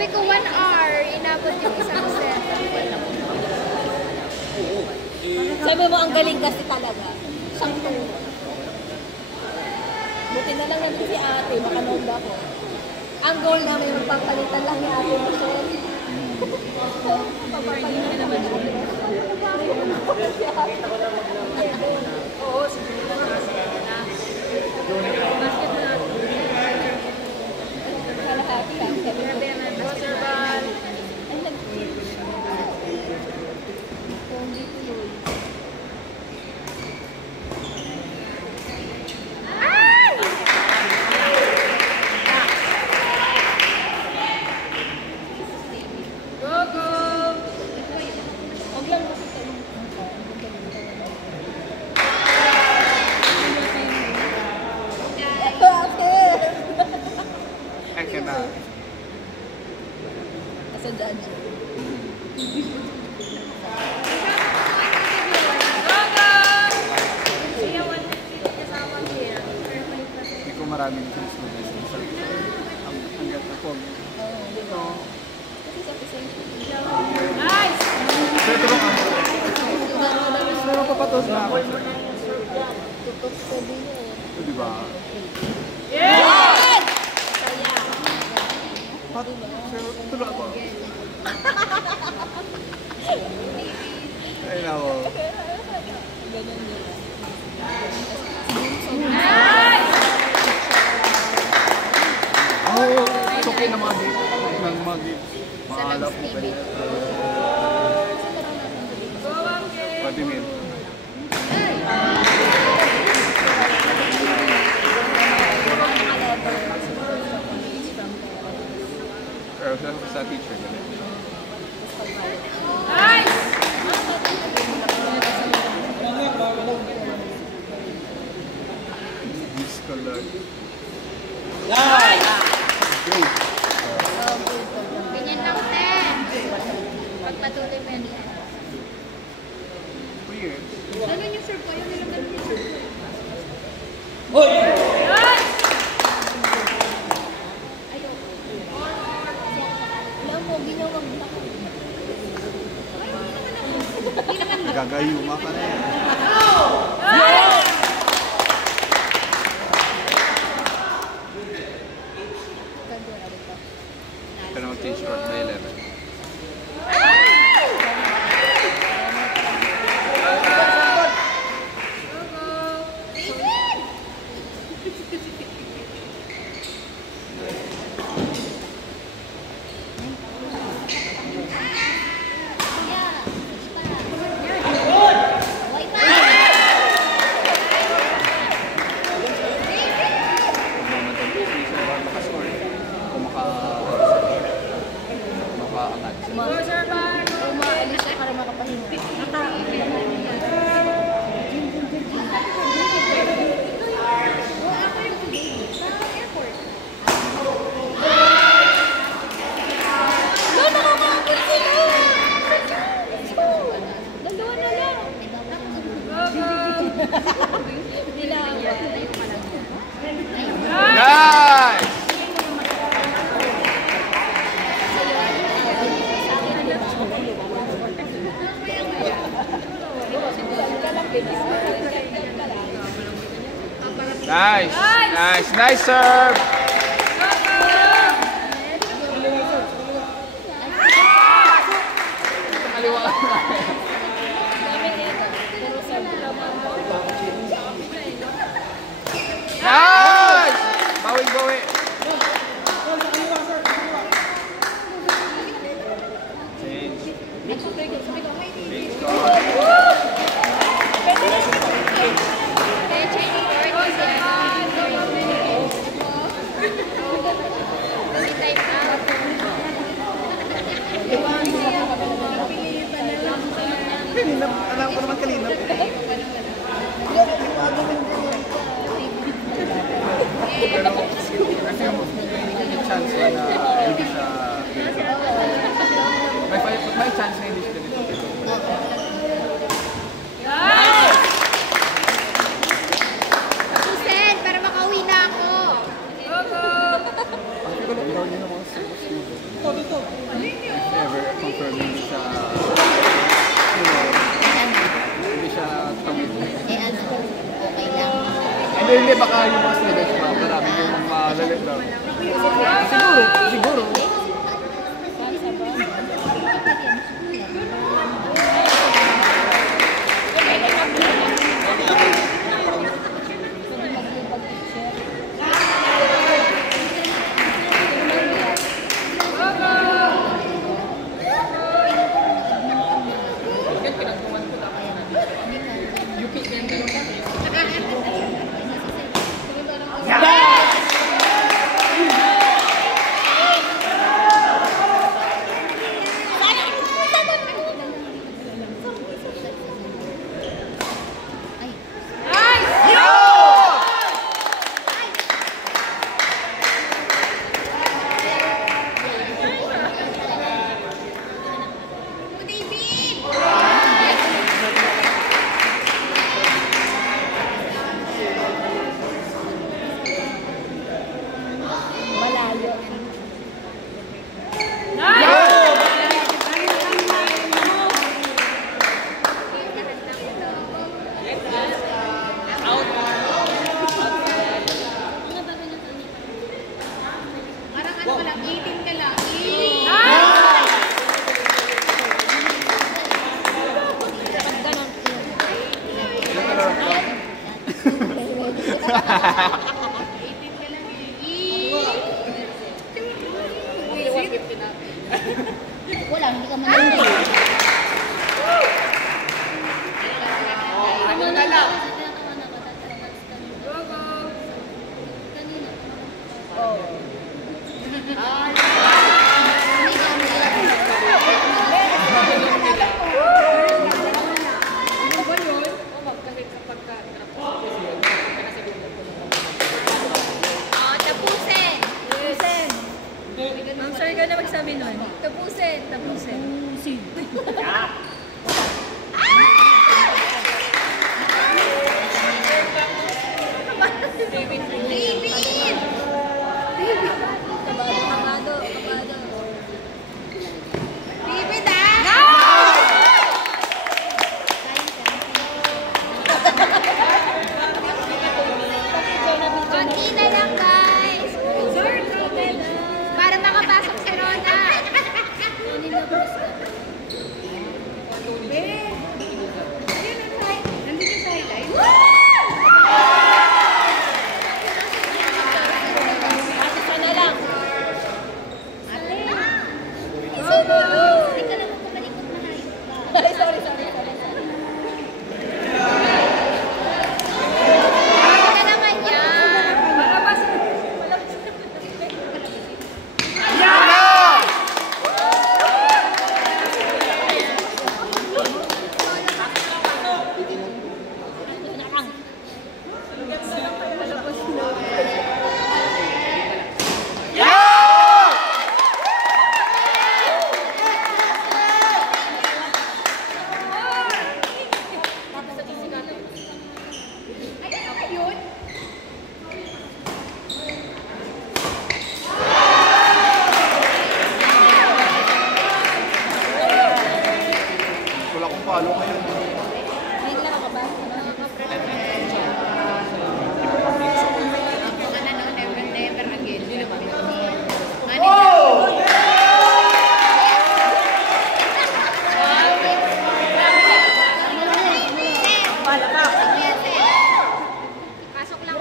Sabi ko 1 hour, inabot yung isang set. Sabi mo, ang galing kasi talaga. Siyang turo. Buti na lang natin si ate, makanood ako. Ang goal namin, magpapalitan lang ni ate Michelle. Papapalitan na naman ate. Oo, siguro na na. Basket na natin. Kalahati lang. Sabi naman, water ball. Ay, nag-change. Kung di tuloy. Asa dyan siya? Hindi ko maraming choice na guys. Ang ganda po. Dito. Nice! Sir, tulong ako. Pero papatos na ako. Tutok ko din eh. Ito diba? Yes! Sir, tulong ako. Ay, nako. Ganun din. Nice! Oh, it's okay na mga dito. Nang mag-gift. Mahala po kayo. Vladimir. Pero sa teacher ganun. Nice! This color. Nice! Great. Ganyan lang, Ten. Pagpatuloy mo yan. Weird. Ganun yung serve ko. Yung nilang ganun yung serve ko. Nice! Alam mo, ginawang black. Gagayuma ka na yan. Nice! Pero mag-change court na 11. Umaalis siya para makapahinga. Dalawa na lang. Nice! Nice! Nice! Nice serve! Nice! Bawi-bawi! Change. Change court. baka yung mga students pa, marami yung malalit daw. Siguro. Parang ano lang, 18 ka lang. Wala, hindi ka manunod. Ano na lang? Ma'am, sorry ka na magsabi nun. Tapusin. David! Kabado. David, ah! Konti na lang, guys. Para makapasok si Rona. Nandito sa highlight. Isa na lang. Hindi ka lang magpapalikot, malayo ka. Sorry. Ano na naman yan? Ay, ano ba yun? Wala kong follow ngayon. Wait lang ako ba? Never again. Pasok lang.